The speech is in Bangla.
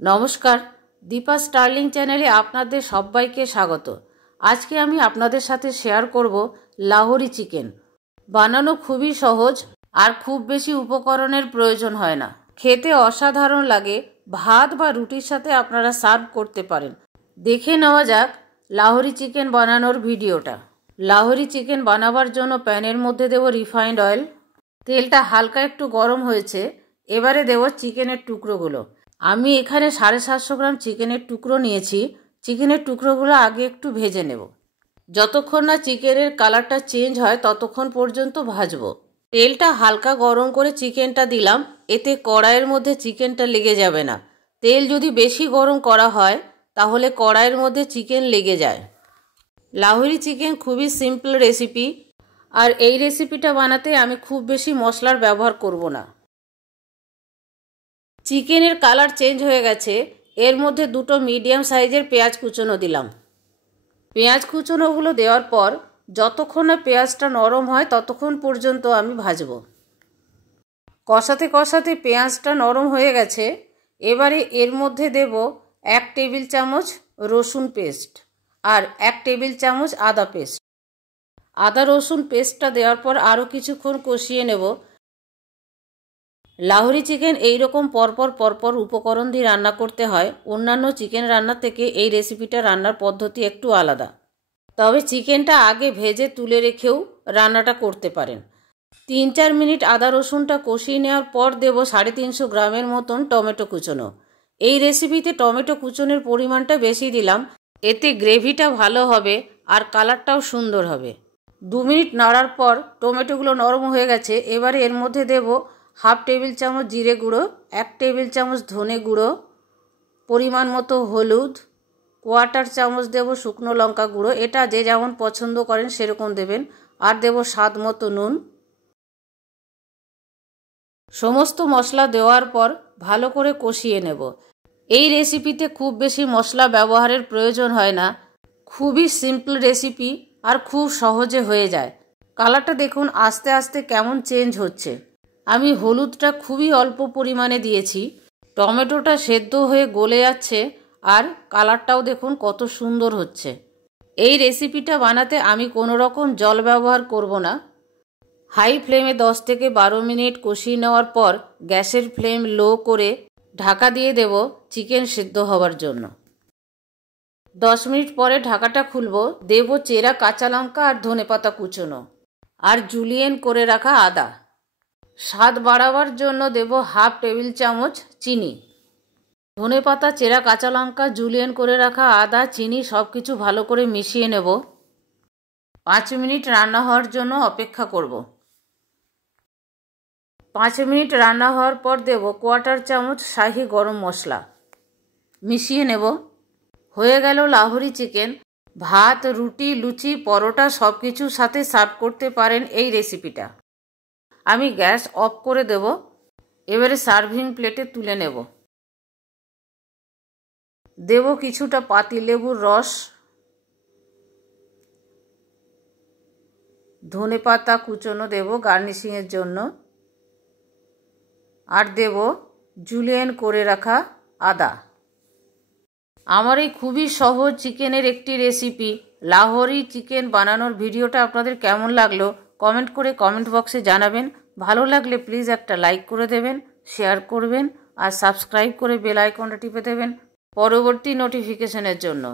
নমস্কার, দীপা স্টার্লিং চ্যানেলে আপনাদের সবাইকে স্বাগত। আজকে আমি আপনাদের সাথে শেয়ার করব লাহোরি চিকেন। বানানো খুবই সহজ আর খুব বেশি উপকরণের প্রয়োজন হয় না। খেতে অসাধারণ লাগে। ভাত বা রুটির সাথে আপনারা সার্ভ করতে পারেন। দেখে নেওয়া যাক লাহোরি চিকেন বানানোর ভিডিওটা। লাহোরি চিকেন বানাবার জন্য প্যানের মধ্যে দেব রিফাইন্ড অয়েল। তেলটা হালকা একটু গরম হয়েছে। এবারে দেব চিকেনের টুকরোগুলো। আমি এখানে 750 গ্রাম চিকেনের টুকরো নিয়েছি। চিকেনের টুকরোগুলো আগে একটু ভেজে নেব। যতক্ষণ না চিকেনের কালারটা চেঞ্জ হয় ততক্ষণ পর্যন্ত ভাজবো। তেলটা হালকা গরম করে চিকেনটা দিলাম, এতে কড়াইয়ের মধ্যে চিকেনটা লেগে যাবে না। তেল যদি বেশি গরম করা হয় তাহলে কড়াইয়ের মধ্যে চিকেন লেগে যায়। লাহোরি চিকেন খুবই সিম্পল রেসিপি, আর এই রেসিপিটা বানাতে আমি খুব বেশি মশলার ব্যবহার করব না। চিকেনের কালার চেঞ্জ হয়ে গেছে। এর মধ্যে দুটো মিডিয়াম সাইজের পেঁয়াজ কুচনো দিলাম। পেঁয়াজ কুচনোগুলো দেওয়ার পর যতক্ষণ না পেঁয়াজটা নরম হয় ততক্ষণ পর্যন্ত আমি ভাজবো। কষাতে কষাতে পেঁয়াজটা নরম হয়ে গেছে। এবারে এর মধ্যে দেব 1 টেবিল চামচ রসুন পেস্ট আর 1 টেবিল চামচ আদা পেস্ট। আদা রসুন পেস্টটা দেওয়ার পর আরও কিছুক্ষণ কষিয়ে নেব। লাহোরি চিকেন এইরকম পরপর উপকরণ দিয়ে রান্না করতে হয়। অন্যান্য চিকেন রান্নার থেকে এই রেসিপিটা রান্নার পদ্ধতি একটু আলাদা। তবে চিকেনটা আগে ভেজে তুলে রেখেও রান্নাটা করতে পারেন। 3-4 মিনিট আদা রসুনটা কষিয়ে নেওয়ার পর দেব 350 গ্রামের মতন টমেটো কুচনো। এই রেসিপিতে টমেটো কুচনের পরিমাণটা বেশি দিলাম, এতে গ্রেভিটা ভালো হবে আর কালারটাও সুন্দর হবে। 2 মিনিট নাড়ার পর টমেটোগুলো নরম হয়ে গেছে। এবারে এর মধ্যে দেব 1/2 টেবিল চামচ জিরে গুঁড়ো, 1 টেবিল চামচ ধনে গুঁড়ো, পরিমাণ মতো হলুদ, 1/4 চামচ দেব শুকনো লঙ্কা গুঁড়ো। এটা যে যেমন পছন্দ করেন সেরকম দেবেন। আর দেব স্বাদ মতো নুন। সমস্ত মশলা দেওয়ার পর ভালো করে কষিয়ে নেব। এই রেসিপিতে খুব বেশি মশলা ব্যবহারের প্রয়োজন হয় না। খুবই সিম্পল রেসিপি আর খুব সহজে হয়ে যায়। কালারটা দেখুন আস্তে আস্তে কেমন চেঞ্জ হচ্ছে। আমি হলুদটা খুবই অল্প পরিমাণে দিয়েছি। টমেটোটা সেদ্ধ হয়ে গলে যাচ্ছে আর কালারটাও দেখুন কত সুন্দর হচ্ছে। এই রেসিপিটা বানাতে আমি কোনো রকম জল ব্যবহার করব না। হাই ফ্লেমে 10 থেকে 12 মিনিট কষিয়ে নেওয়ার পর গ্যাসের ফ্লেম লো করে ঢাকা দিয়ে দেব চিকেন সেদ্ধ হওয়ার জন্য। 10 মিনিট পরে ঢাকাটা খুলব। দেব চেরা কাঁচা লঙ্কা আর ধনেপাতা কুচনো আর জুলিয়েন করে রাখা আদা। স্বাদ বাড়াবার জন্য দেব 1/2 টেবিল চামচ চিনি। ধনেপাতা, চেরা কাঁচা লঙ্কা, জুলিয়েন করে রাখা আদা, চিনি সব কিছু ভালো করে মিশিয়ে নেব। 5 মিনিট রান্না হওয়ার জন্য অপেক্ষা করব। 5 মিনিট রান্না হওয়ার পর দেব 1/4 চামচ শাহি গরম মশলা। মিশিয়ে নেব। হয়ে গেল লাহোরি চিকেন। ভাত, রুটি, লুচি, পরোটা সব কিছুর সাথে সার্ভ করতে পারেন এই রেসিপিটা। আমি গ্যাস অফ করে দেব। এবারে সার্ভিং প্লেটে তুলে নেব। দেব কিছুটা পাতিলেবুর রস, ধনেপাতা কুচনো দেব গার্নিশিংয়ের জন্য, আর দেব জুলিয়েন করে রাখা আদা। আমার এই খুবই সহজ চিকেনের একটি রেসিপি লাহোরি চিকেন বানানোর ভিডিওটা আপনাদের কেমন লাগলো কমেন্ট করে কমেন্ট বক্সে জানাবেন। ভালো লাগলে প্লিজ একটা লাইক করে দেবেন, শেয়ার করবেন আর সাবস্ক্রাইব করে বেল আইকনটা টিপে দেবেন পরবর্তী নোটিফিকেশনের জন্য।